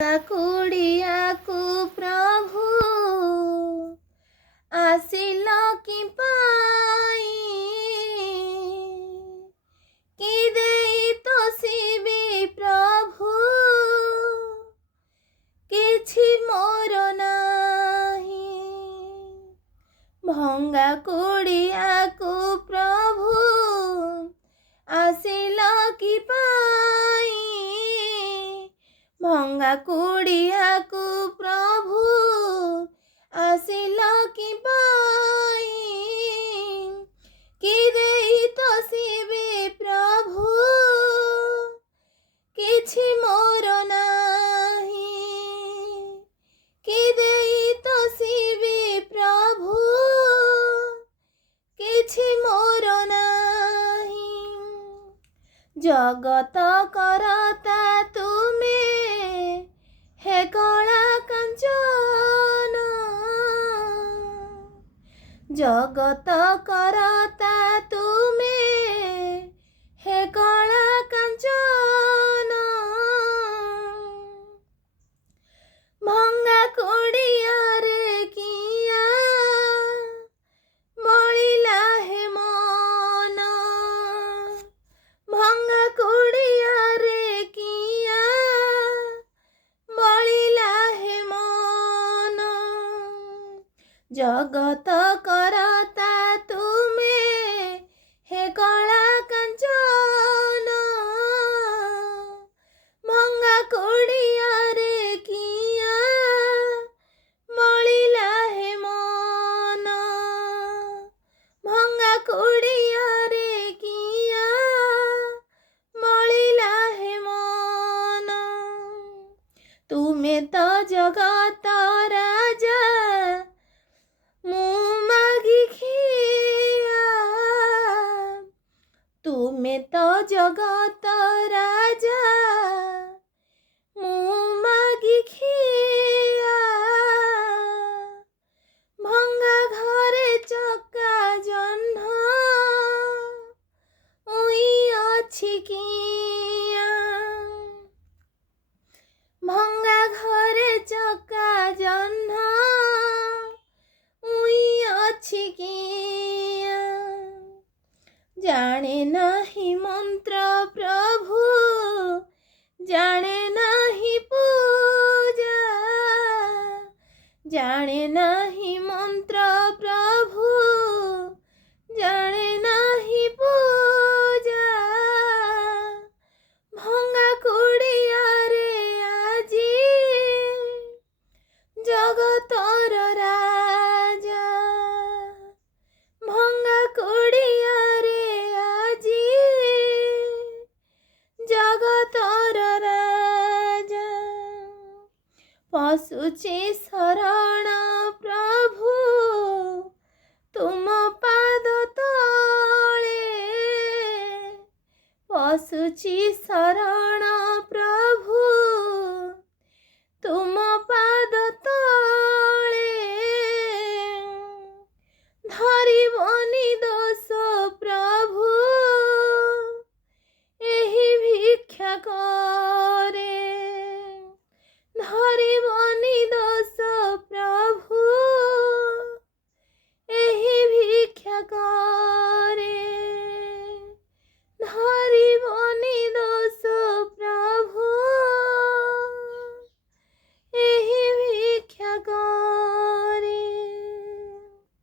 କୁଡ଼ିଆକୁ ପ୍ରଭୁ ଆସିଲ କି ପାଇ, କି ଦେଇ ତୋଷିବି ପ୍ରଭୁ କିଛି ମୋର ନାହିଁ। ଭଙ୍ଗା କୁଡ଼ିଆକୁ ପ୍ରଭୁ ଆସିଲ କି ପାଇ, ଭଙ୍ଗା କୁଡ଼ିଆକୁ ପ୍ରଭୁ ଆସିଲ କି ପାଇ, କି ଦେଇ ତୋଷିବି ପ୍ରଭୁ କିଛି ମୋର ନାହିଁ, କି ଦେଇ ତୋଷିବି ପ୍ରଭୁ କିଛି ମୋର ନାହିଁ। ଜଗତ କରତା ତୁମେ ହେ କଳା କାଞ୍ଚନ, ଜଗତ କରତା ତୁମେ ହେ କଳା କାଞ୍ଚନ, ଭଙ୍ଗା କୁଡ଼ିଆରେ କିଆ ବଳିଲା ହେ ମନ, ଭଙ୍ଗା କୁଡ଼ିଆରେ କିଆ ବଳିଲା ହେ ମନ। ଜଗତ କରତା ତୁମେ ହେ କଳା କାଞ୍ଚନ, ଭଙ୍ଗା କୁଡ଼ିଆରେ କିଆ ବଳିଲା ହେ ମନ, ଭଙ୍ଗା କୁଡ଼ିଆରେ କିଆ ବଳିଲା ହେ ମନ। ତୁମେ ତ ଜଗତ ରାଜା ମୁଁ ମାଗି ଖିଆ, ତୁମେ ତ ଜଗତ ରାଜା ମୁଁ ମାଗି ଖିଆ, ଭଙ୍ଗା ଘରେ ଚକା ଜହ୍ନ ଉଇ ଅଛି କିଆ, ଭଙ୍ଗା ଘରେ ଚକା ଜହ୍ନ ଉଇ ଅଛି କିଆ। ଜାଣେ ନାହିଁ ମନ୍ତ୍ର ପ୍ରଭୁ, ଜାଣେ ନାହିଁ ପୂଜା, ଜାଣେ ନାହିଁ ମନ୍ତ୍ର ପ୍ରଭୁ, ଜାଣେ ନାହିଁ ପୂଜା, ଭଙ୍ଗା କୁଡ଼ିଆରେ ଆଜି ଜଗତର ରାଜା, ଭଙ୍ଗା କୁଡ଼ିଆରେ ଆଜି ଜଗତର ରାଜା। ପଶୁଛି ଶରଣ ପ୍ରଭୁ ତୁମ ପାଦ ତଳେ, ପଶୁଛି ଶରଣ